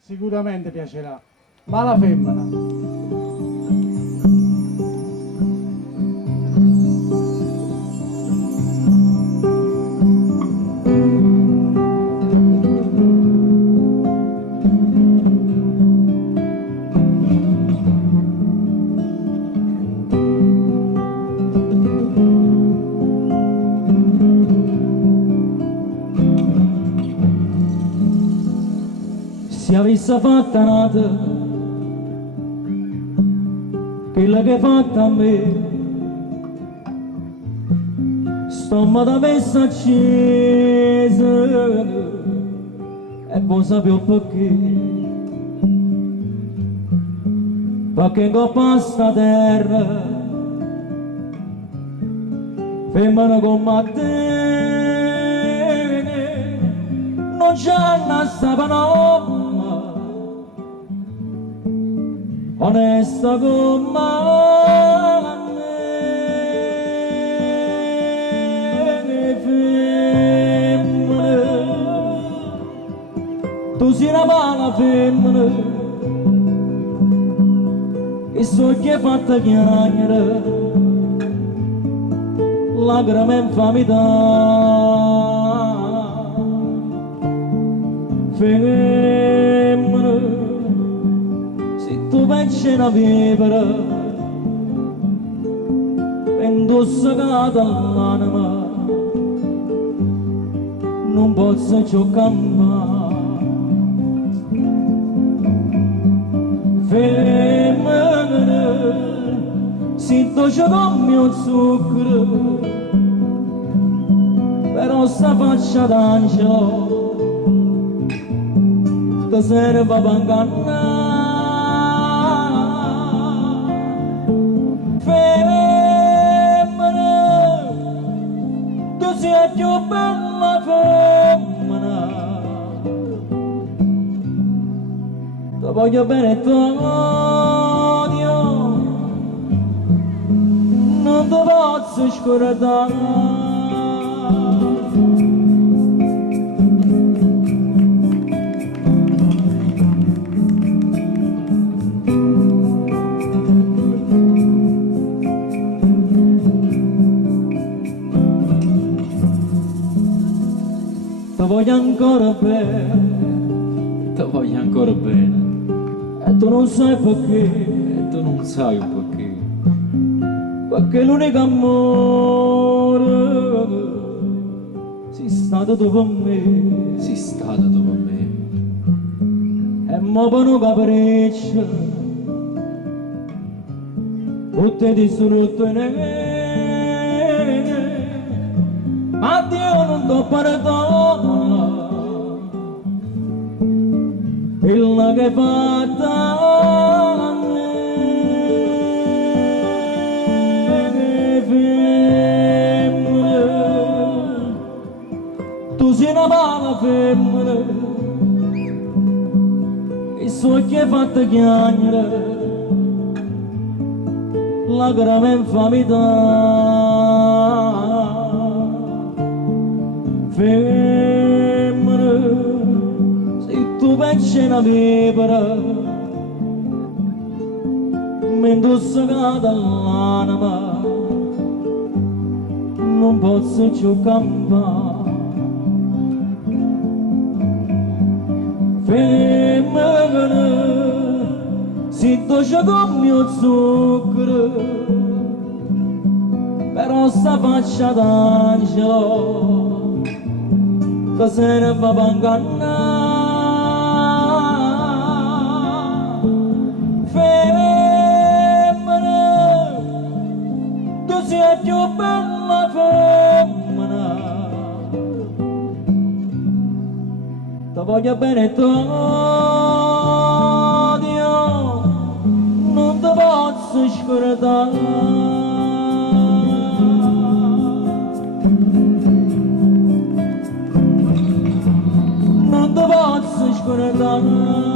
Sicuramente piacerà. Ma la femmina? Se avesse fatta nata, quella che hai fatta a me, stomma da messa accesa, e voi sapete perché? Perché in coppa a sta terra, femmina come te, non c'hanno sta panoma, onesta come me, femmina, tu sei una mala femmina, e so che hai fatto chiacchiere, lacrime e infamità, femmina, tu pensi una vipera e indossata all'anima non posso più cambiare, femmina, se tu c'è con mio zucchero però sta faccia d'angelo ti serve per ingannare. Sei più bella femmina, ti voglio bene e ti odio, non ti posso scordare. Ti voglio ancora bene, ti voglio ancora bene, e tu non sai perché, e tu non sai perché, perché l'unico amore sei stato tu per me, sei stato tu per me, e mo per un capriccio, tutti distrutto in me. Ma Dio non ti perdona, quella che hai fatto a me, femmina, tu sei una mala femmina, e so che hai fatto chiacchiere, lacrime e infamità. Femmina, se tu pensi una vipera mi indossata all'anima non posso più cambiare, femmina, se tu c'è con mio zucchero però sta faccia d'angelo ti serve per ingannare, femmina, tu sei più bella femmina, ti voglio bene e ti odio, non ti posso scordare. Non ti posso scordare.